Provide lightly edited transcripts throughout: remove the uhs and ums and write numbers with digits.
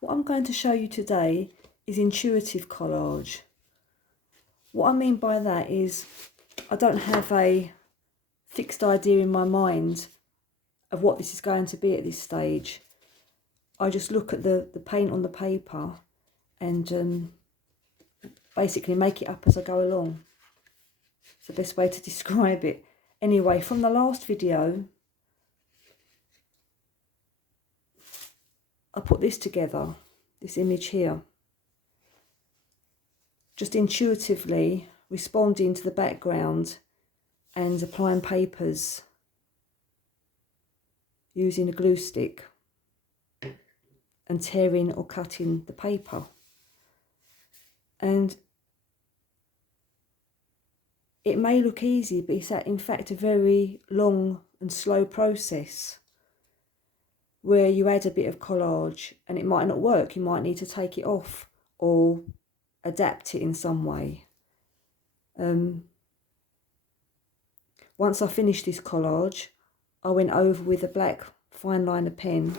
What I'm going to show you today is intuitive collage. What I mean by that is I don't have a fixed idea in my mind of what this is going to be at this stage. I just look at the paint on the paper and basically make it up as I go along. It's the best way to describe it. Anyway, from the last video, I put this together, this image here. Just intuitively responding to the background and applying papers using a glue stick and tearing or cutting the paper. And it may look easy, but it's in fact a very long and slow process where you add a bit of collage and it might not work. You might need to take it off or adapt it in some way. Once I finished this collage, I went over with a black fine liner pen,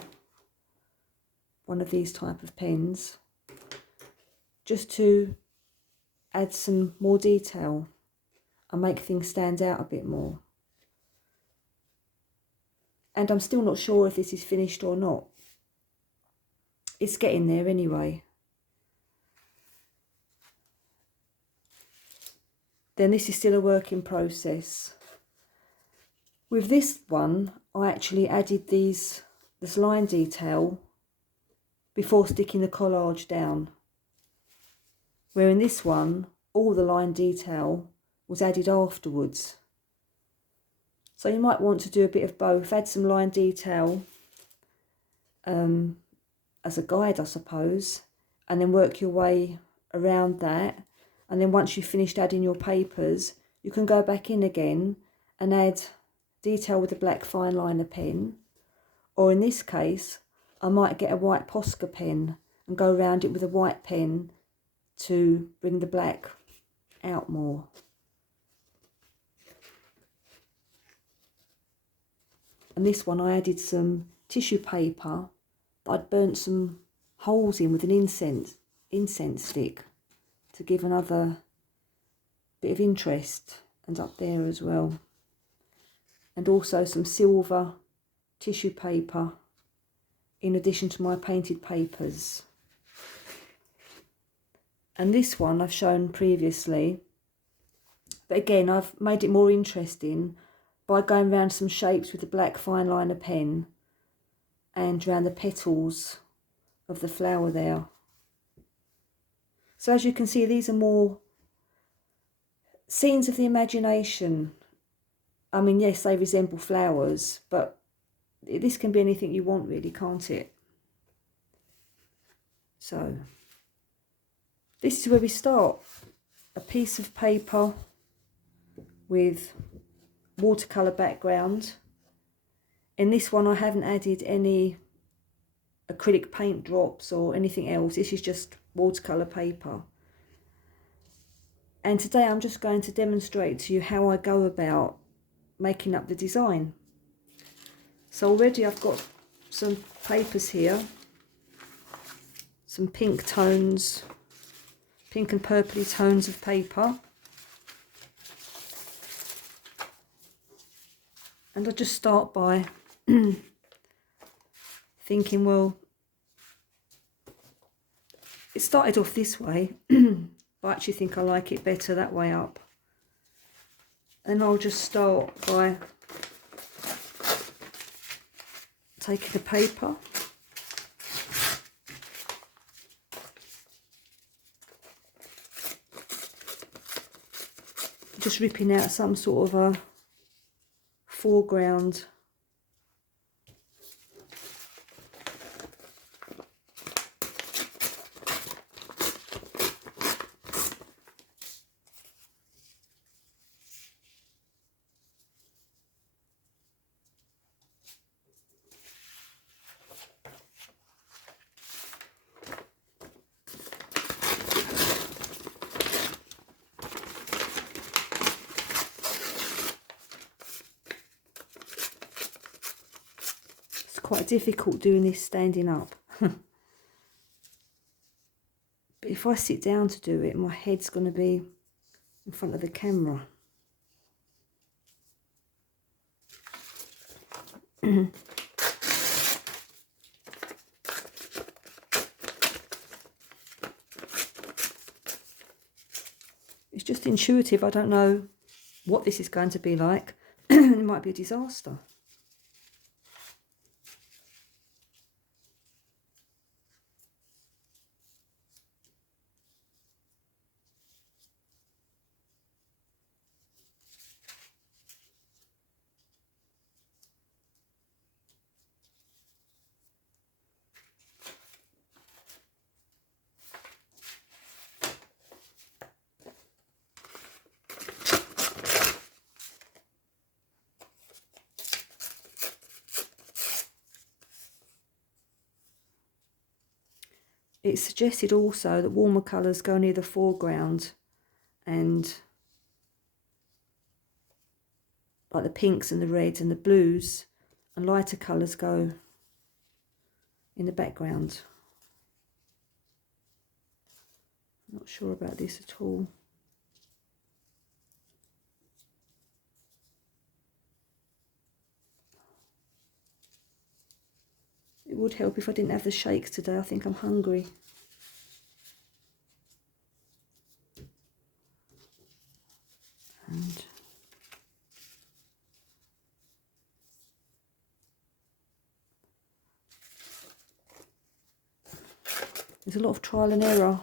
one of these type of pens, just to add some more detail and make things stand out a bit more. And I'm still not sure if this is finished or not. It's getting there anyway. Then this is still a work in process. With this one, I actually added this line detail before sticking the collage down. Where in this one, all the line detail was added afterwards. So you might want to do a bit of both, add some line detail as a guide, I suppose, and then work your way around that. And then once you've finished adding your papers, you can go back in again and add detail with a black fine liner pen. Or in this case, I might get a white Posca pen and go around it with a white pen to bring the black out more. And this one I added some tissue paper that I'd burnt some holes in with an incense stick to give another bit of interest, and up there as well. And also some silver tissue paper in addition to my painted papers. And this one I've shown previously, but again I've made it more interesting by going around some shapes with the black fine liner pen and around the petals of the flower there. So as you can see, these are more scenes of the imagination. I mean, yes, they resemble flowers, but this can be anything you want really, can't it? So this is where we start. A piece of paper with watercolour background. In this one I haven't added any acrylic paint drops or anything else. This is just watercolour paper. And today I'm just going to demonstrate to you how I go about making up the design. So already I've got some papers here, some pink tones, pink and purpley tones of paper. And I just start by thinking, well, it started off this way, but I actually think I like it better that way up. And I'll just start by taking the paper, just ripping out some sort of a foreground. Quite difficult doing this standing up. But if I sit down to do it, my head's going to be in front of the camera. It's just intuitive. I don't know what this is going to be like. It might be a disaster. It's suggested also that warmer colours go near the foreground, and like the pinks and the reds and the blues, and lighter colours go in the background. Not sure about this at all. It would help if I didn't have the shakes today. I think I'm hungry. And there's a lot of trial and error.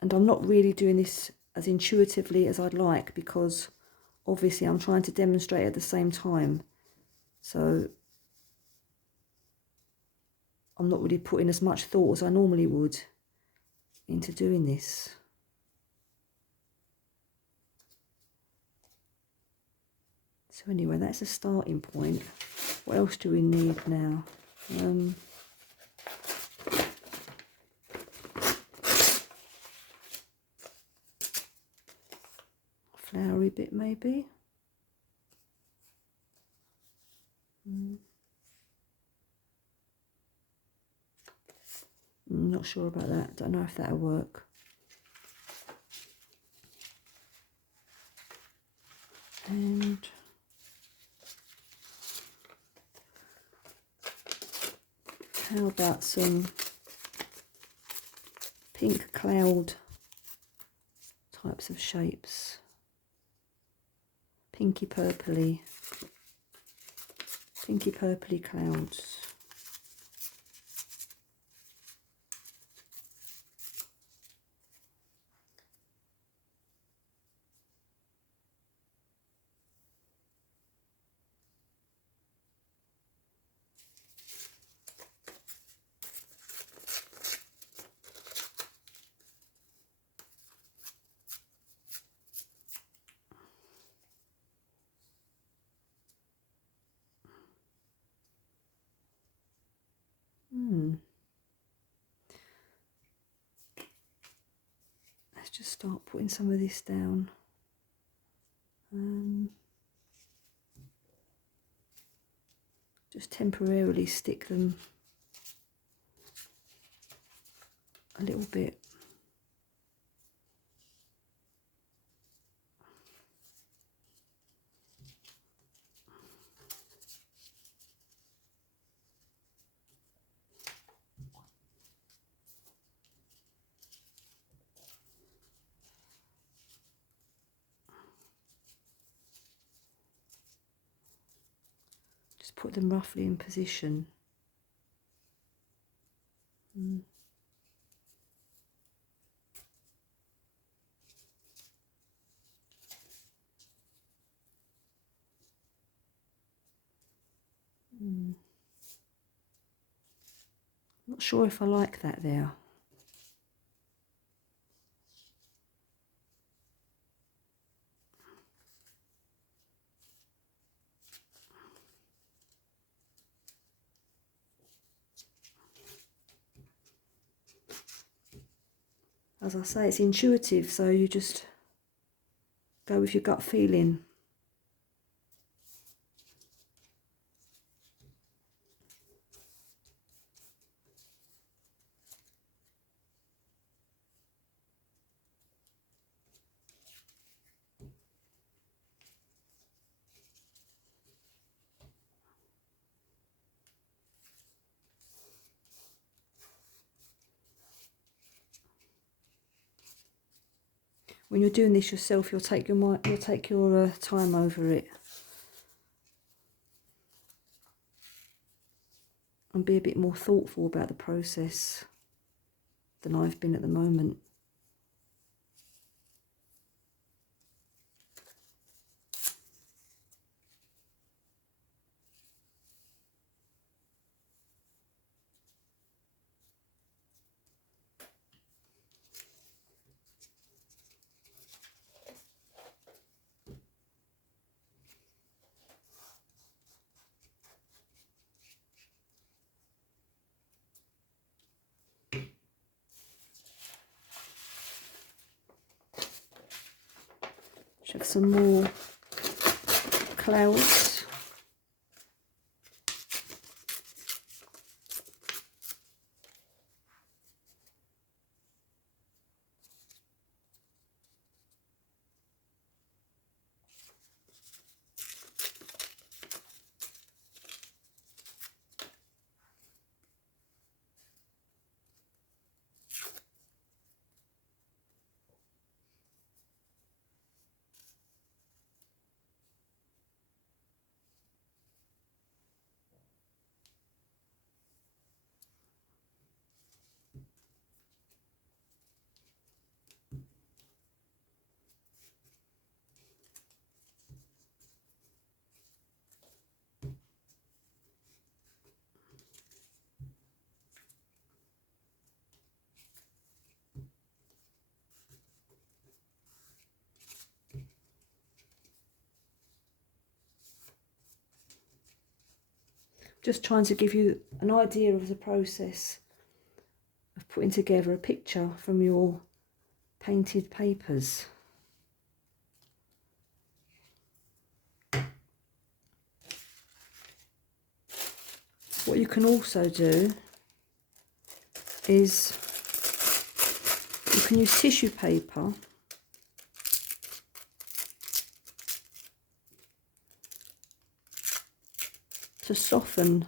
And I'm not really doing this as intuitively as I'd like, because obviously I'm trying to demonstrate at the same time. So I'm not really putting as much thought as I normally would into doing this. So anyway, that's a starting point. What else do we need now? Flowery bit maybe. I'm not sure about that. Don't know if that'll work. And how about some pink cloud types of shapes? Pinky purpley clouds. Let's just start putting some of this down. Just temporarily stick them a little bit. Just put them roughly in position. Not sure if I like that there. As I say, it's intuitive, so you just go with your gut feeling. when you're doing this yourself, you'll take your time over it. And be a bit more thoughtful about the process than I've been at the moment. Should have some more clouds. Just trying to give you an idea of the process of putting together a picture from your painted papers. What you can also do is you can use tissue paper to soften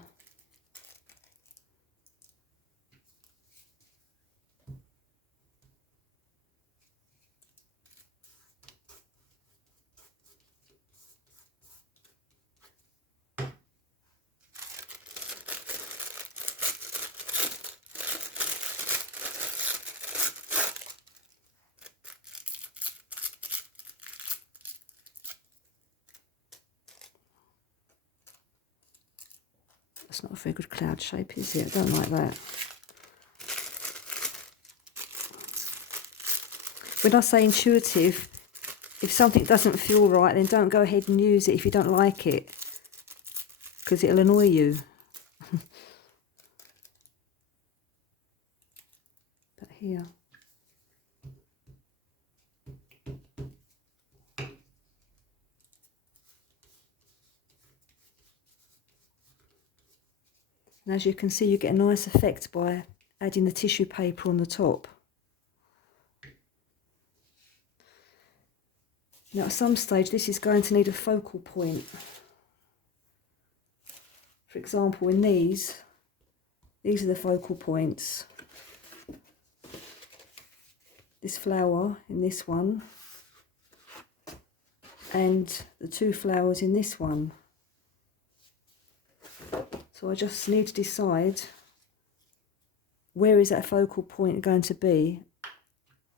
That's not a very good cloud shape, is it? I don't like that. When I say intuitive, if something doesn't feel right, then don't go ahead and use it if you don't like it, because it'll annoy you. But here. And as you can see, you get a nice effect by adding the tissue paper on the top. Now at some stage this is going to need a focal point. For example, in these are the focal points. This flower in this one and the two flowers in this one. So I just need to decide where is that focal point going to be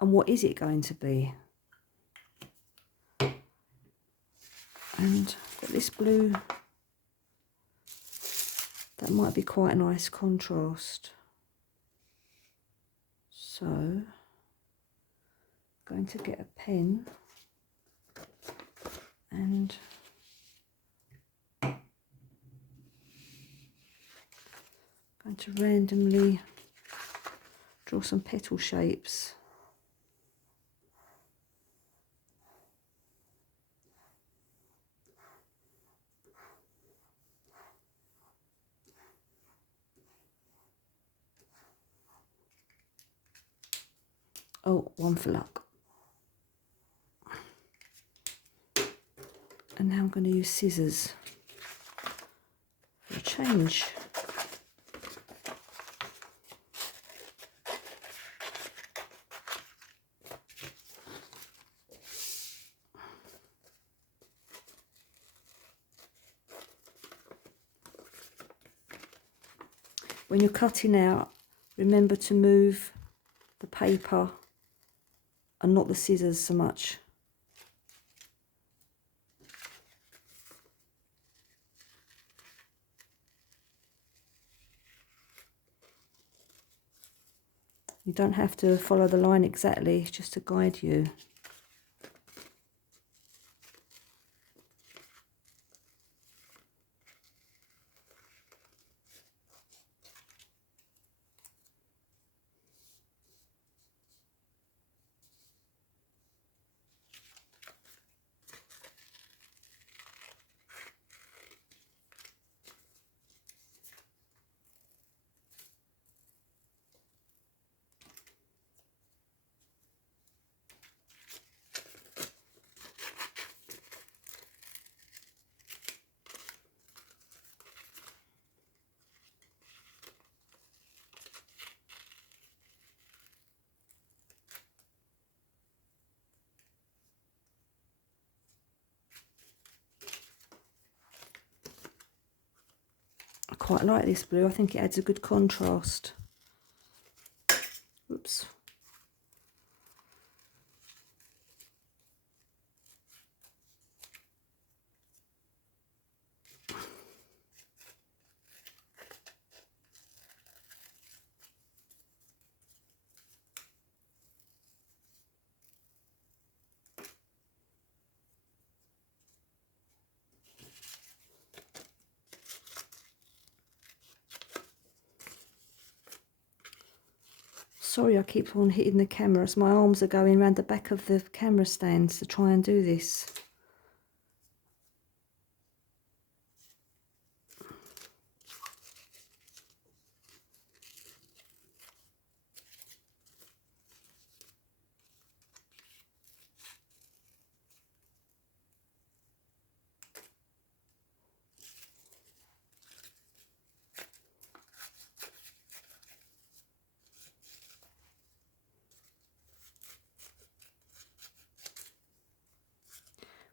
and what is it going to be. And I've got this blue, that might be quite a nice contrast. So I'm going to get a pen and going to randomly draw some petal shapes. Oh, one for luck. And now I'm going to use scissors for a change. when you're cutting out, remember to move the paper and not the scissors so much. You don't have to follow the line exactly, it's just to guide you. I quite like this blue, I think it adds a good contrast. Oops. Sorry I keep on hitting the camera as my arms are going around the back of the camera stand to try and do this.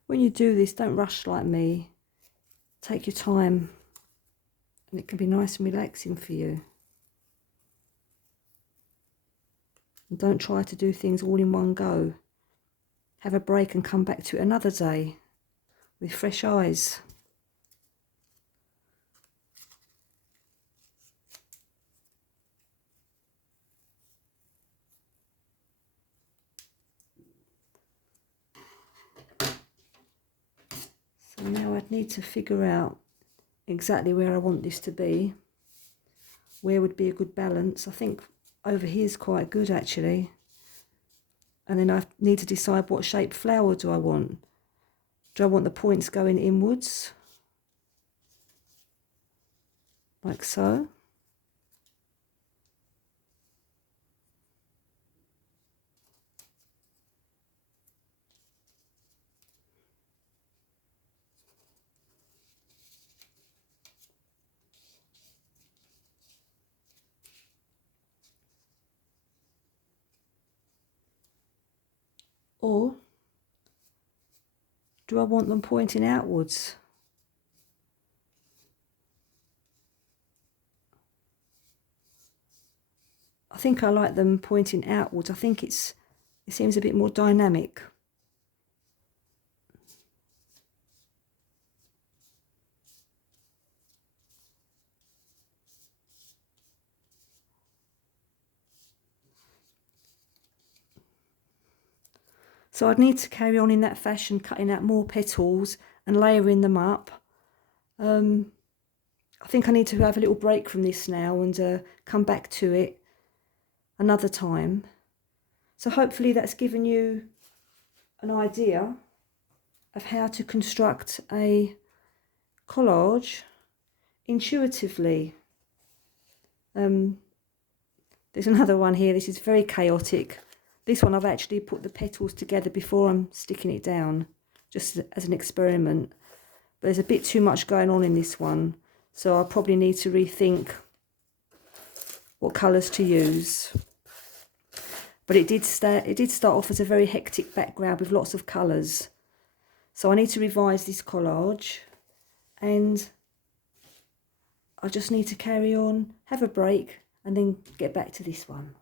When you do this, don't rush like me. Take your time and it can be nice and relaxing for you. And don't try to do things all in one go. Have a break and come back to it another day with fresh eyes. So now I'd need to figure out exactly where I want this to be. Where would be a good balance? I think over here is quite good actually. And then I need to decide what shape flower do I want. Do I want the points going inwards? Like so. Or do I want them pointing outwards? I think I like them pointing outwards. I think it seems a bit more dynamic. So I'd need to carry on in that fashion, cutting out more petals and layering them up. I think I need to have a little break from this now and come back to it another time. So hopefully that's given you an idea of how to construct a collage intuitively. There's another one here. This is very chaotic. This one I've actually put the petals together before I'm sticking it down, just as an experiment. But there's a bit too much going on in this one, so I probably need to rethink what colours to use. But it did start off as a very hectic background with lots of colours. So I need to revise this collage, and I just need to carry on, have a break, and then get back to this one.